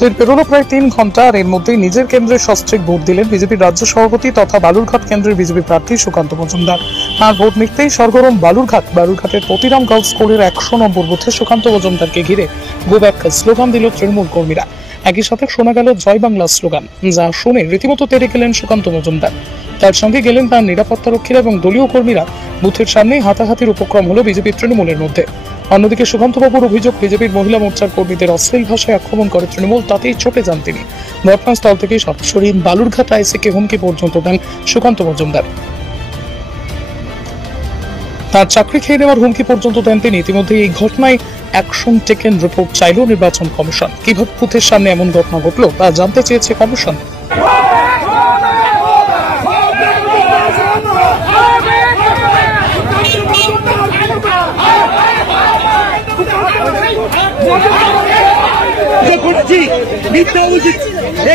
ভোটের পেরোনো প্রায় 3 ঘন্টা, আর এর মধ্যেই নিজের কেন্দ্রে সস্ত্রীক ভোট দিলেন বিজেপির রাজ্য সভাপতি তথা বালুরঘাট কেন্দ্রের বিজেপি প্রার্থী সুকান্ত মজুমদার। তাঁর ভোট মিটতেই সরগরম বালুরঘাটের প্রতিরাম গার্লস স্কুলের 100 নম্বর বুথে সুকান্ত মজুমদারকে ঘিরে গো ব্যাক স্লোগান দিল তৃণমূল কর্মীরা। একই সাথে শোনা গেল জয় বাংলা স্লোগান, যা শুনে রীতিমতো তেড়ে গেলেন সুকান্ত মজুমদার। তার সঙ্গে গেলেন তার নিরাপত্তারক্ষীরা এবং দলীয় কর্মীরা। বুথের সামনে হাতাহাতির উপক্রম হলো বিজেপি তৃণমূলের মধ্যে। অন্যদিকে সুকান্তবাবুর অভিযোগ, বিজেপির মহিলা মোর্চার কর্মীদের অশ্লীল ভাষায় আক্রমণ করে তৃণমূল, তাতেই চটে যান তিনি। ঘটনাস্থল থেকে সরাসরি বালুরঘাট আইসিকে হুমকি পর্যন্ত দেন সুকান্ত মজুমদার। তার চাকরি খেয়ে নেওয়ার হুমকি পর্যন্ত দেন তিনি। ইতিমধ্যে এই ঘটনায় অ্যাকশন টেকেন রিপোর্ট চাইল নির্বাচন কমিশন। কিভাবে বুথের সামনে এমন ঘটনা ঘটল তা জানতে চেয়েছে কমিশন।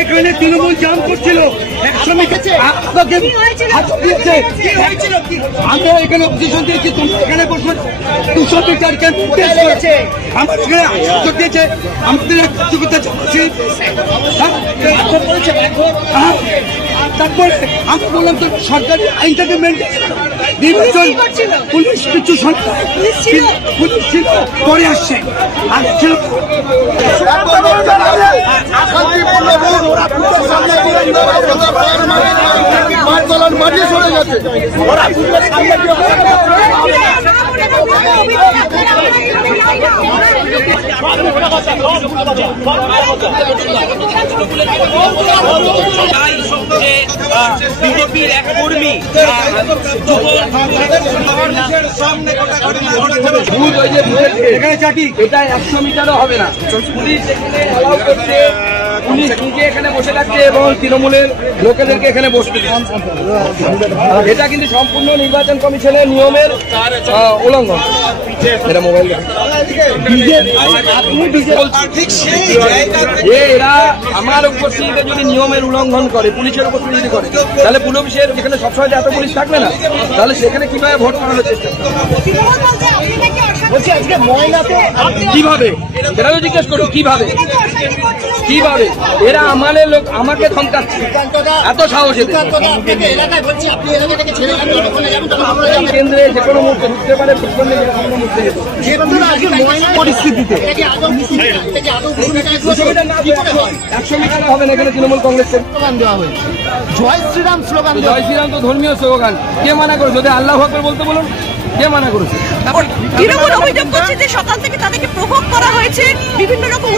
এখানে তৃণমূল জাম করছিল, আমরা এখানে অপোজিশন দিয়েছি, তোমরা এখানে বসে 200 মিটার আমার এখানে দিয়েছে, আমাদের তারপরে আমরা বললাম তো সরকারি আইনটাকে মেনটেন, নির্বাচন পুলিশ কিছু পুলিশ ছিল পরে আসছে আর ছিল মারিয়ে চলে গেছে। বিজেপির এক কর্মী এখানে চাটি, এটা 100 মিটারও হবে না। পুলিশ এখানে অ্যালাউ করছে, পুলিশ নিজে এখানে বসে থাকছে এবং তৃণমূলের লোকেদেরকে এখানে বসতে দিচ্ছে। এটা কিন্তু সম্পূর্ণ নির্বাচন কমিশনের নিয়মের উল্লঙ্ঘন। এটা মোবাইল এরা আমার উপস্থিতিতে যদি নিয়মের উল্লঙ্ঘন করে, পুলিশের উপস্থিতি করে, তাহলে পুলিশের যেখানে সবসময় এত পুলিশ থাকবে না, তাহলে সেখানে কিভাবে ভোট করানোর চেষ্টা কিভাবে, এরাও জিজ্ঞেস করুন কিভাবে কিভাবে এরা আমাদের লোক আমাকে ধমকাচ্ছে, এত সাহস কেন্দ্রে যে কোনো মুহূর্তে ঢুকতে পারে, পরিস্থিতিতে 100 মিটার হবে না। এখানে তৃণমূল কংগ্রেসের স্লোগান দেওয়া হয়েছে, জয় শ্রীরাম স্লোগান। জয় শ্রীরাম তো ধর্মীয় স্লোগান, কে মানা করেছে? ওদের আল্লাহু আকবার বলতে বলুন, কে মানা করেছে? তৃণমূল অভিযোগ করছে যে সকাল থেকে তাদেরকে প্রভোগ করা হয়েছে, বিভিন্ন রকম